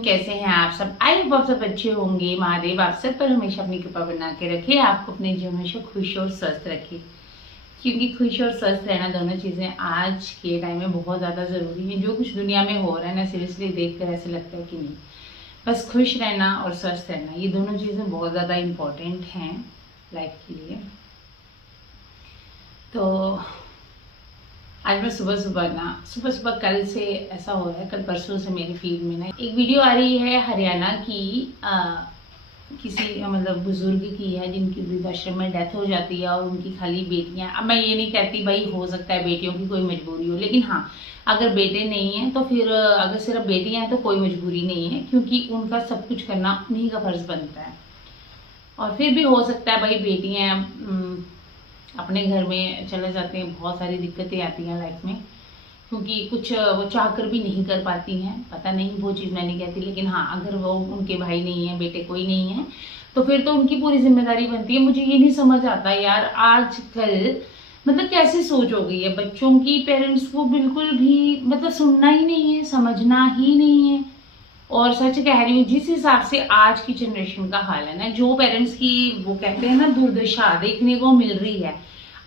कैसे हैं आप सब? आई होप आप सब अच्छे होंगे। महादेव आप सब पर हमेशा अपनी कृपा बना के रखे, आपको अपने जीवन में हमेशा खुश और स्वस्थ रखे, क्योंकि खुश और स्वस्थ रहना दोनों चीजें आज के टाइम में बहुत ज्यादा जरूरी है। जो कुछ दुनिया में हो रहा है ना, सीरियसली देखकर ऐसे लगता है कि नहीं, बस खुश रहना और स्वस्थ रहना, ये दोनों चीजें बहुत ज्यादा इम्पोर्टेंट हैं लाइफ के लिए। तो आज मैं सुबह कल से ऐसा हो रहा है, कल परसों से मेरी फीड में ना एक वीडियो आ रही है हरियाणा की, किसी मतलब बुजुर्ग की है जिनकी वृद्धाश्रम में डेथ हो जाती है और उनकी खाली बेटियां। अब मैं ये नहीं कहती भाई हो सकता है बेटियों की कोई मजबूरी हो, लेकिन हाँ अगर बेटे नहीं हैं तो फिर अगर सिर्फ बेटियां हैं तो कोई मजबूरी नहीं है, क्योंकि उनका सब कुछ करना उन्हीं का फर्ज बनता है। और फिर भी हो सकता है भाई बेटियां अपने घर में चले जाते हैं, बहुत सारी दिक्कतें आती हैं लाइफ में, क्योंकि कुछ वो चाहकर भी नहीं कर पाती हैं। पता नहीं, वो चीज़ मैं नहीं कहती, लेकिन हाँ अगर वो उनके भाई नहीं है, बेटे कोई नहीं है, तो फिर तो उनकी पूरी जिम्मेदारी बनती है। मुझे ये नहीं समझ आता यार, आजकल मतलब कैसी सोच हो गई है बच्चों की, पेरेंट्स को बिल्कुल भी मतलब सुनना ही नहीं है, समझना ही नहीं है। और सच कह रही हूँ, जिस हिसाब से आज की जनरेशन का हाल है ना, जो पेरेंट्स की वो कहते हैं ना दुर्दशा देखने को मिल रही है,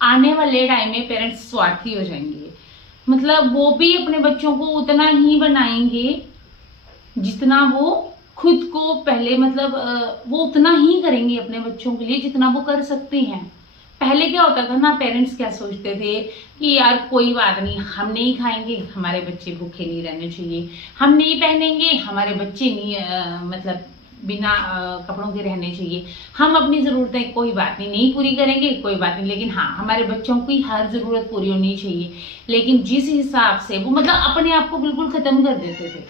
आने वाले टाइम में पेरेंट्स स्वार्थी हो जाएंगे। मतलब वो भी अपने बच्चों को उतना ही बनाएंगे जितना वो खुद को पहले, मतलब वो उतना ही करेंगे अपने बच्चों के लिए जितना वो कर सकते हैं। पहले क्या होता था ना, पेरेंट्स क्या सोचते थे कि यार कोई बात नहीं, हम नहीं खाएंगे, हमारे बच्चे भूखे नहीं रहने चाहिए, हम नहीं पहनेंगे, हमारे बच्चे नहीं मतलब बिना कपड़ों के रहने चाहिए, हम अपनी जरूरतें कोई बात नहीं पूरी करेंगे, कोई बात नहीं, लेकिन हाँ हमारे बच्चों की हर जरूरत पूरी होनी चाहिए। लेकिन जिस हिसाब से वो मतलब अपने आप को बिल्कुल खत्म कर देते थे,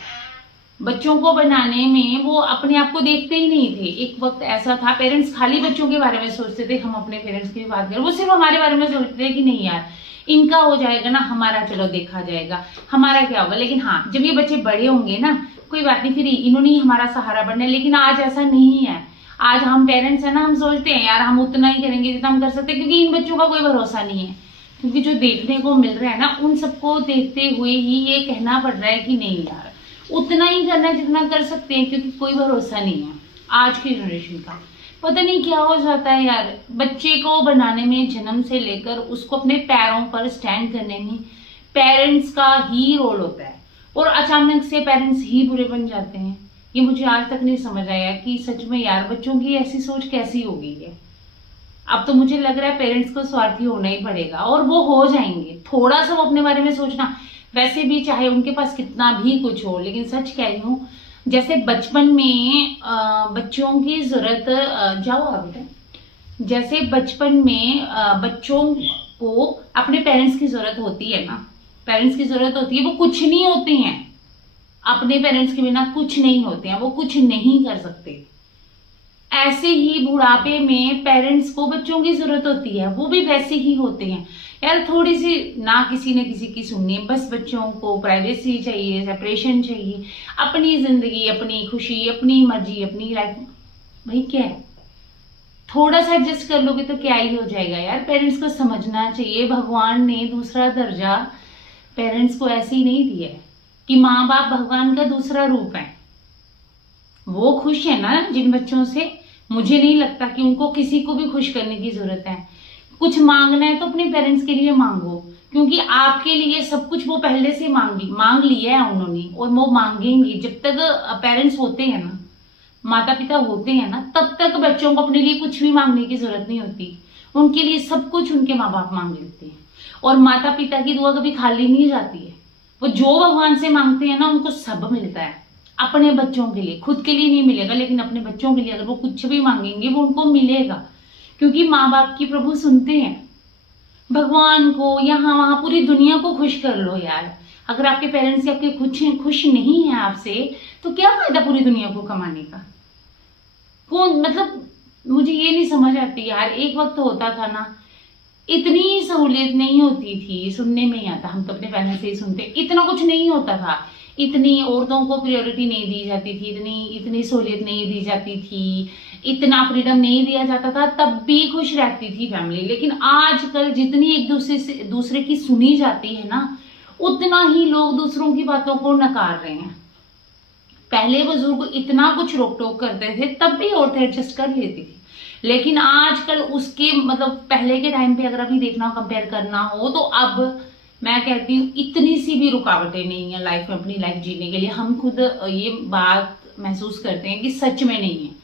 बच्चों को बनाने में वो अपने आप को देखते ही नहीं थे। एक वक्त ऐसा था पेरेंट्स खाली बच्चों के बारे में सोचते थे, हम अपने पेरेंट्स की बात करें, वो सिर्फ हमारे बारे में सोचते थे कि नहीं यार इनका हो जाएगा ना, हमारा चलो देखा जाएगा, हमारा क्या होगा। लेकिन हाँ जब ये बच्चे बड़े होंगे ना, कोई बात नहीं, फिर इन्होंने ही हमारा सहारा बनना है। लेकिन आज ऐसा नहीं है। आज हम पेरेंट्स है ना, हम सोचते हैं यार हम उतना ही करेंगे जितना हम कर सकते हैं, क्योंकि इन बच्चों का कोई भरोसा नहीं है। क्योंकि जो देखने को मिल रहा है ना, उन सबको देखते हुए ही ये कहना पड़ रहा है कि नहीं यार उतना ही करना है जितना कर सकते हैं, क्योंकि कोई भरोसा नहीं है आज की जनरेशन का। पता नहीं क्या हो जाता है यार, बच्चे को बनाने में जन्म से लेकर उसको अपने पैरों पर स्टैंड करने में पेरेंट्स का ही रोल होता है, और अचानक से पेरेंट्स ही बुरे बन जाते हैं। ये मुझे आज तक नहीं समझ आया कि सच में यार बच्चों की ऐसी सोच कैसी हो गई है। अब तो मुझे लग रहा है पेरेंट्स को स्वार्थी होना ही पड़ेगा, और वो हो जाएंगे। थोड़ा सा वो अपने बारे में सोचना, वैसे भी चाहे उनके पास कितना भी कुछ हो, लेकिन सच कह रही हूँ जैसे बचपन में बच्चों की जरूरत जाओ बेटा, जैसे बचपन में बच्चों को अपने पेरेंट्स की जरूरत होती है ना, पेरेंट्स की जरूरत होती है, वो कुछ नहीं होते हैं, अपने पेरेंट्स के बिना कुछ नहीं होते हैं, वो कुछ नहीं कर सकते। ऐसे ही बुढ़ापे में पेरेंट्स को बच्चों की जरूरत होती है, वो भी वैसे ही होते हैं यार। थोड़ी सी ना किसी ने किसी की सुननी, बस बच्चों को प्राइवेसी चाहिए, सेपरेशन चाहिए, अपनी जिंदगी, अपनी खुशी, अपनी मर्जी, अपनी लाइफ। भाई क्या है, थोड़ा सा एडजस्ट कर लोगे तो क्या ही हो जाएगा यार। पेरेंट्स को समझना चाहिए, भगवान ने दूसरा दर्जा पेरेंट्स को ऐसे ही नहीं दिया है कि माँ बाप भगवान का दूसरा रूप है। वो खुश है ना जिन बच्चों से, मुझे नहीं लगता कि उनको किसी को भी खुश करने की जरूरत है। कुछ मांगना है तो अपने पेरेंट्स के लिए मांगो, क्योंकि आपके लिए सब कुछ वो पहले से मांग लिया है उन्होंने, और वो मांगेंगे। जब तक पेरेंट्स होते हैं ना, माता पिता होते हैं ना, तब तक बच्चों को अपने लिए कुछ भी मांगने की जरूरत नहीं होती। उनके लिए सब कुछ उनके माँ बाप मांग लेते हैं, और माता पिता की दुआ कभी खाली नहीं जाती है। वो जो भगवान से मांगते हैं ना, उनको सब मिलता है। अपने बच्चों के लिए, खुद के लिए नहीं मिलेगा, लेकिन अपने बच्चों के लिए अगर वो कुछ भी मांगेंगे वो उनको मिलेगा, क्योंकि माँ बाप की प्रभु सुनते हैं। भगवान को, यहाँ वहां पूरी दुनिया को खुश कर लो यार। अगर आपके पेरेंट्स आपके खुश नहीं है आपसे, तो क्या फायदा पूरी दुनिया को कमाने का। कौन मतलब, मुझे ये नहीं समझ आती यार। एक वक्त होता था ना, इतनी सहूलियत नहीं होती थी, सुनने में ही आता, हम तो अपने पेरेंट्स से ही सुनते, इतना कुछ नहीं होता था, इतनी औरतों को प्रायोरिटी नहीं दी जाती थी, इतनी सहूलियत नहीं दी जाती थी, इतना फ्रीडम नहीं दिया जाता था, तब भी खुश रहती थी फैमिली। लेकिन आजकल जितनी एक दूसरे की सुनी जाती है ना, उतना ही लोग दूसरों की बातों को नकार रहे हैं। पहले बुजुर्ग इतना कुछ रोक टोक करते थे, तब भी औरतें एडजस्ट कर लेती थी। लेकिन आजकल उसके मतलब पहले के टाइम पे अगर अभी देखना कंपेयर करना हो, तो अब मैं कहती हूँ इतनी सी भी रुकावटें नहीं है लाइफ में अपनी लाइफ जीने के लिए। हम खुद ये बात महसूस करते हैं कि सच में नहीं है।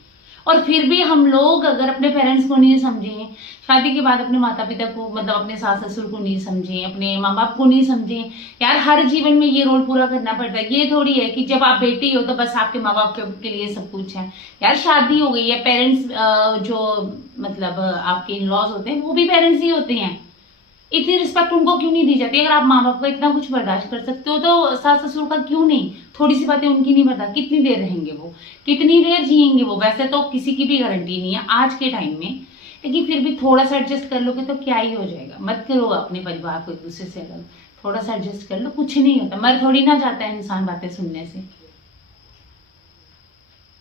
और फिर भी हम लोग अगर अपने पेरेंट्स को नहीं समझें, शादी के बाद अपने माता पिता को मतलब अपने सास ससुर को नहीं समझें, अपने माँ बाप को नहीं समझें, यार हर जीवन में ये रोल पूरा करना पड़ता है। ये थोड़ी है कि जब आप बेटी हो तो बस आपके माँ बाप के लिए सब कुछ है। यार शादी हो गई है, पेरेंट्स जो मतलब आपके इन लॉज होते हैं वो भी पेरेंट्स ही होते हैं। इतनी रिस्पेक्ट उनको क्यों नहीं दी जाती? अगर आप माँ बाप का इतना कुछ बर्दाश्त कर सकते हो तो सास ससुर का क्यों नहीं? थोड़ी सी बातें उनकी नहीं बता, कितनी देर रहेंगे वो, कितनी देर जिएंगे वो? वैसे तो किसी की भी गारंटी नहीं है आज के टाइम में, लेकिन फिर भी थोड़ा सा एडजस्ट कर लोगे तो क्या ही हो जाएगा। मत करो अपने परिवार को एक दूसरे से अलग, थोड़ा सा एडजस्ट कर लो, कुछ नहीं होता। मर थोड़ी ना जाता है इंसान बातें सुनने से।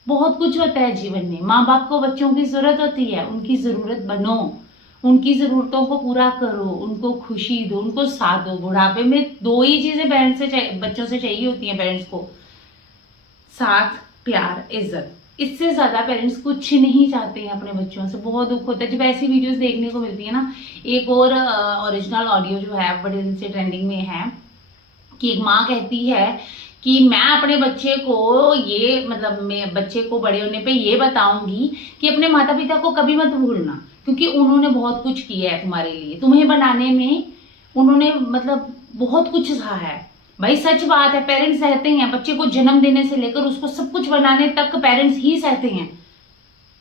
बहुत कुछ होता है जीवन में। माँ बाप को बच्चों की जरूरत होती है, उनकी जरूरत बनो, उनकी जरूरतों को पूरा करो, उनको खुशी दो, उनको साथ दो। बुढ़ापे में दो ही चीजें पेरेंट्स से बच्चों से चाहिए होती हैं पेरेंट्स को, साथ, प्यार, इज्जत। इससे ज्यादा पेरेंट्स कुछ नहीं चाहते हैं अपने बच्चों से। बहुत दुख होता है जब ऐसी वीडियोस देखने को मिलती है ना। एक और ओरिजिनल ऑडियो जो है बड़े दिन से ट्रेंडिंग में है कि एक माँ कहती है कि मैं अपने बच्चे को ये मतलब मैं बच्चे को बड़े होने पे ये बताऊंगी कि अपने माता पिता को कभी मत भूलना, क्योंकि उन्होंने बहुत कुछ किया है तुम्हारे लिए, तुम्हें बनाने में उन्होंने मतलब बहुत कुछ सहा है। भाई सच बात है, पेरेंट्स सहते हैं, बच्चे को जन्म देने से लेकर उसको सब कुछ बनाने तक पेरेंट्स ही सहते हैं।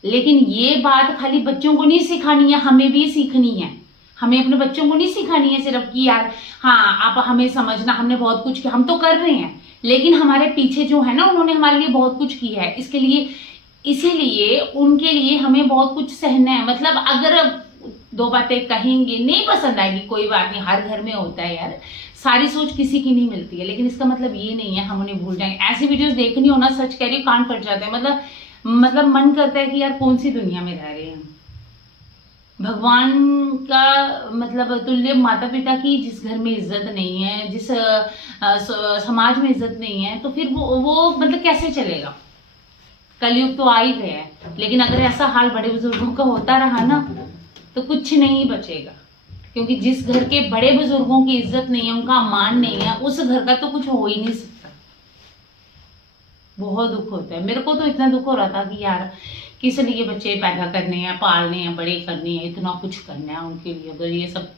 लेकिन ये बात खाली बच्चों को नहीं सिखानी है, हमें भी सीखनी है। हमें अपने बच्चों को नहीं सिखानी है सिर्फ कि यार हाँ आप हमें समझना, हमने बहुत कुछ किया, हम तो कर रहे हैं, लेकिन हमारे पीछे जो है ना उन्होंने हमारे लिए बहुत कुछ किया है। इसके लिए इसीलिए उनके लिए हमें बहुत कुछ सहना है। मतलब अगर दो बातें कहेंगे नहीं पसंद आएगी, कोई बात नहीं, हर घर में होता है यार, सारी सोच किसी की नहीं मिलती है, लेकिन इसका मतलब ये नहीं है हम उन्हें भूल जाएंगे। ऐसी वीडियोस देखनी हो ना, सच कह रही हूँ, कान फट जाते हैं। मतलब मन करता है कि यार कौन सी दुनिया में रह रहे हैं। भगवान का मतलब तुल्य माता पिता की जिस घर में इज्जत नहीं है, जिस समाज में इज्जत नहीं है, तो फिर वो मतलब कैसे चलेगा? कलयुग तो आ ही गया है। लेकिन अगर ऐसा हाल बड़े बुजुर्गों का होता रहा ना तो कुछ नहीं बचेगा, क्योंकि जिस घर के बड़े बुजुर्गों की इज्जत नहीं है, उनका मान नहीं है, उस घर का तो कुछ हो ही नहीं सकता। बहुत दुख होता है। मेरे को तो इतना दुख हो रहा था कि यार किस लिए बच्चे पैदा करने हैं, पालने हैं, बड़े करने हैं, इतना कुछ करना है उनके लिए, अगर ये सब